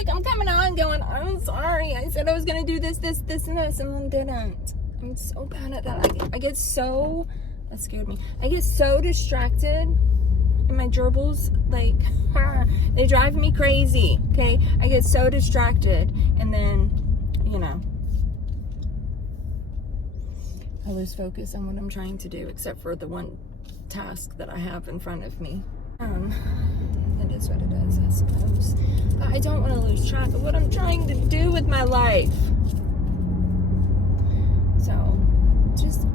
like I'm coming on going, I'm sorry, I said I was gonna do this, and this, and then didn't. I'm so bad at that. I get so, that scared me. I get so distracted, and my gerbils, like, they drive me crazy, okay? I get so distracted, and then, you know, I lose focus on what I'm trying to do, except for the one task that I have in front of me. It is what it is, I suppose. But I don't want to lose track of what I'm trying to do with my life. So,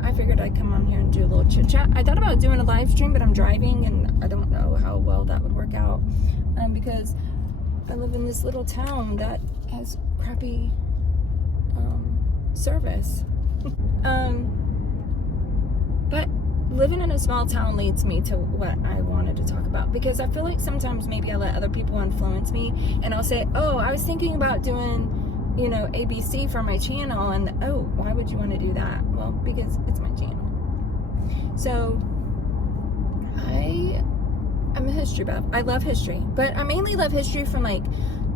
I figured I'd come on here and do a little chit chat. I thought about doing a live stream, but I'm driving and I don't know how well that would work out. Because I live in this little town that has crappy service. But living in a small town leads me to what I wanted to talk about, because I feel like sometimes maybe I let other people influence me, and I'll say, oh, I was thinking about doing, you know, ABC for my channel, and oh, why would you want to do that? Well, because it's my channel. So I'm a history buff. I love history, but I mainly love history from like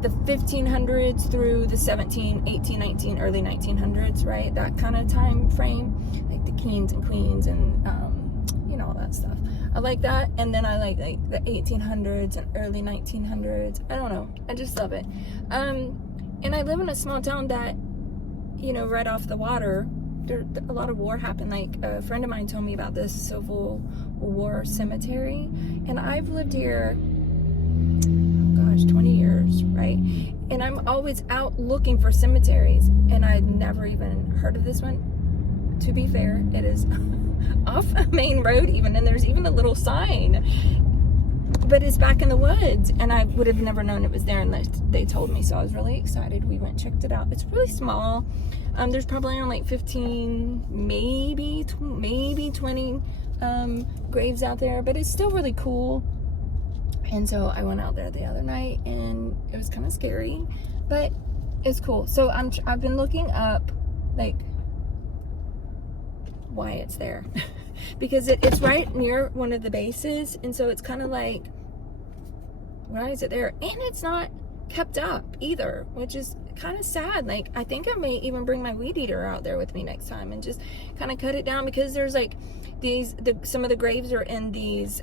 the 1500s through the 17, 18, 19, early 1900s, right? That kind of time frame, like the kings and queens and you know, all that stuff. I like that. And then I like the 1800s and early 1900s. I don't know, I just love it. And I live in a small town that, you know, right off the water, a lot of war happened. Like a friend of mine told me about this Civil War cemetery, and I've lived here, oh gosh, 20 years, right? And I'm always out looking for cemeteries, and I'd never even heard of this one. To be fair, it is off a main road even, and there's even a little sign, but it's back in the woods, and I would have never known it was there unless they told me. So I was really excited. We went and checked it out. It's really small. There's probably only like 15, maybe 20 graves out there, but it's still really cool. And so I went out there the other night, and it was kind of scary, but it's cool. So I've been looking up like why it's there because it's right near one of the bases, and so it's kind of like, why is it there? And it's not kept up either, which is kind of sad. Like, I think I may even bring my weed eater out there with me next time and just kind of cut it down, because there's like some of the graves are in these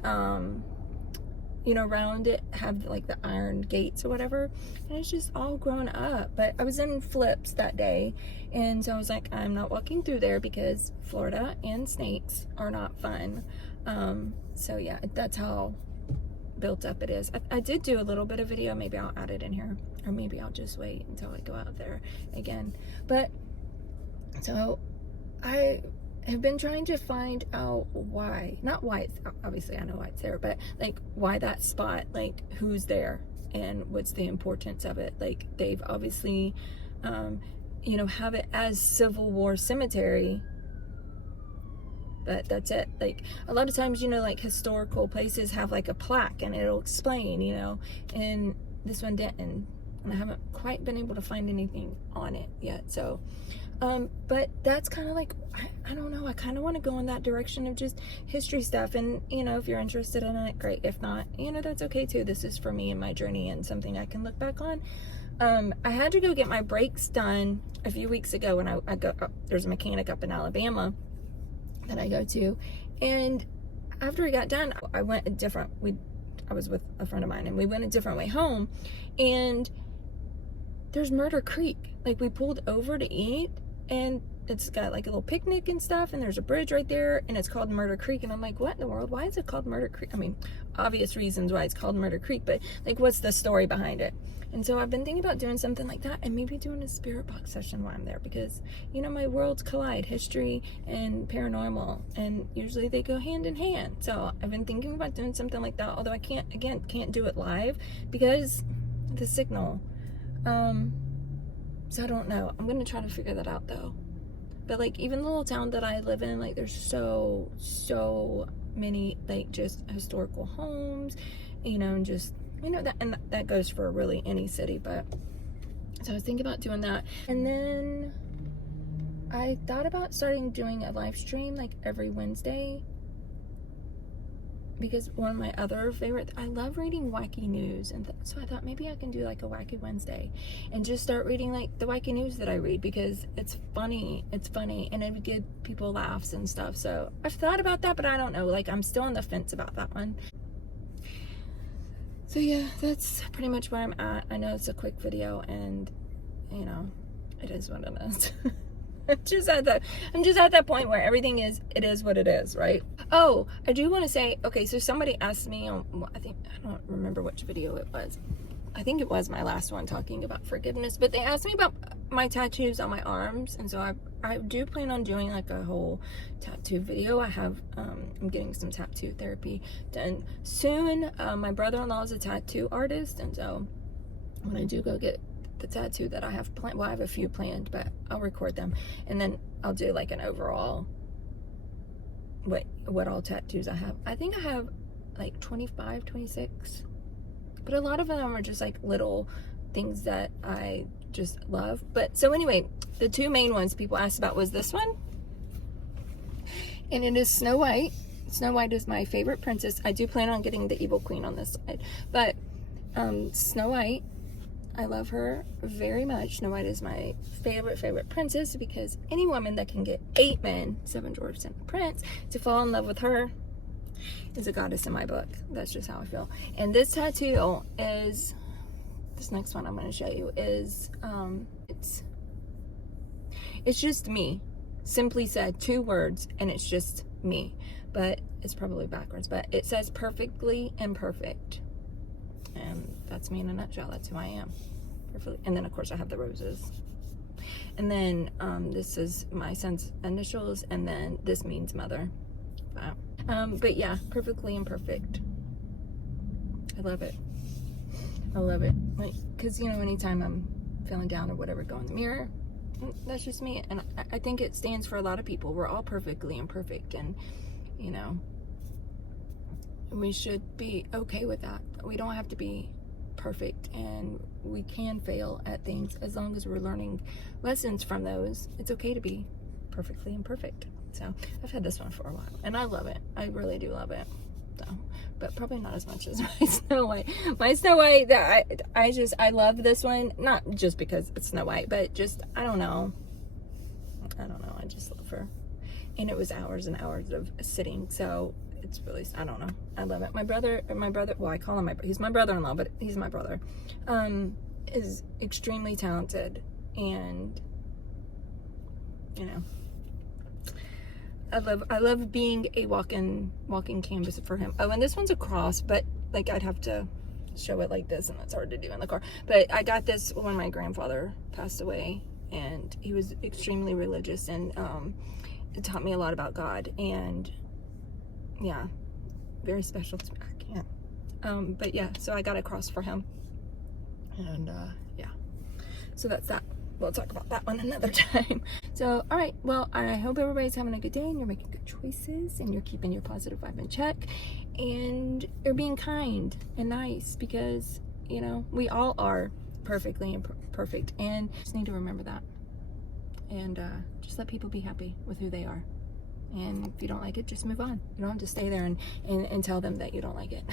you know, around it have like the iron gates or whatever, and it's just all grown up. But I was in Flips that day, and so I was like, I'm not walking through there because Florida and snakes are not fun. So yeah, that's how built up it is. I did do a little bit of video. Maybe I'll add it in here, or maybe I'll just wait until I go out there again. But so I have been trying to find out why, not why it's, obviously I know why it's there, but like why that spot, like who's there and what's the importance of it. Like, they've obviously you know, have it as Civil War cemetery, but that's it. Like, a lot of times, you know, like historical places have like a plaque and it'll explain, you know, and this one didn't, and I haven't quite been able to find anything on it yet. So but that's kind of like, I don't know, I kind of want to go in that direction of just history stuff. And, you know, if you're interested in it, great. If not, you know, that's okay too. This is for me and my journey and something I can look back on. I had to go get my brakes done a few weeks ago when I go, there's a mechanic up in Alabama that I go to, and after we got done, I went a different, I was with a friend of mine, and we went a different way home, and there's Murder Creek. Like, we pulled over to eat, and it's got like a little picnic and stuff, and there's a bridge right there, and it's called Murder Creek. And I'm like, what in the world? Why is it called Murder Creek? I mean, obvious reasons why it's called Murder Creek, but like, what's the story behind it? And so I've been thinking about doing something like that, and maybe doing a spirit box session while I'm there, because, you know, my worlds collide, history and paranormal, and usually they go hand in hand. So I've been thinking about doing something like that, although I can't do it live because the signal. So I don't know. I'm gonna try to figure that out though. But like, even the little town that I live in, like, there's so many like just historical homes, you know, and just, you know, that goes for really any city. But so I was thinking about doing that, and then I thought about starting doing a live stream like every Wednesday. because one of my other favorite, I love reading wacky news, and so I thought maybe I can do like a wacky Wednesday and just start reading like the wacky news that I read, because it's funny, and it would give people laughs and stuff. So I've thought about that, but I don't know, like I'm still on the fence about that one. So yeah, that's pretty much where I'm at. I know it's a quick video, and you know, it is what it is. I'm just at that point where everything is, it is what it is, right? Oh, I do want to say, okay, so somebody asked me on, I don't remember which video it was. I think it was my last one talking about forgiveness, but they asked me about my tattoos on my arms, and so I do plan on doing like a whole tattoo video. I'm getting some tattoo therapy done soon. My brother-in-law is a tattoo artist, and so when I do go get the tattoo that I have planned, well, I have a few planned, but I'll record them, and then I'll do like an overall what all tattoos I have. I think I have like 25, 26, but a lot of them are just like little things that I just love. But so anyway, the two main ones people asked about was this one, and it is Snow White. Snow White is my favorite princess. I do plan on getting the Evil Queen on this side, but Snow White, I love her very much. Snow White is my favorite princess, because any woman that can get 8 men, 7 dwarfs and a prince, to fall in love with her is a goddess in my book. That's just how I feel. And this tattoo is, this next one I'm going to show you is, it's just me. Simply said, 2 words, and it's just me. But it's probably backwards, but it says perfectly imperfect. And that's me in a nutshell. That's who I am. Perfectly. And then of course I have the roses. And then this is my son's initials, and then this means mother. But yeah, perfectly imperfect. I love it. I love it. Like, cause you know, anytime I'm feeling down or whatever, go in the mirror. That's just me. And I think it stands for a lot of people. We're all perfectly imperfect, and you know, we should be okay with that. We don't have to be perfect, and we can fail at things as long as we're learning lessons from those. It's okay to be perfectly imperfect. So I've had this one for a while, and I love it. I really do love it. So, but probably not as much as my Snow White. My Snow White, that I love this one, not just because it's Snow White, but just I don't know. I just love her, and it was hours and hours of sitting. So it's really, I don't know. I love it. My brother, well, I call him he's my brother-in-law, but he's my brother, is extremely talented, and you know, I love being a walking canvas for him. Oh, and this one's a cross, but like I'd have to show it like this, and that's hard to do in the car. But I got this when my grandfather passed away, and he was extremely religious, and it taught me a lot about God, and yeah, very special to me. I can't. But yeah, so I got a cross for him, and yeah, so that's that. We'll talk about that one another time. So, all right, well, I hope everybody's having a good day, and you're making good choices, and you're keeping your positive vibe in check, and you're being kind and nice, because you know, we all are perfectly imperfect, and just need to remember that, and just let people be happy with who they are. And if you don't like it, just move on. You don't have to stay there and tell them that you don't like it.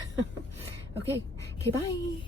Okay, bye.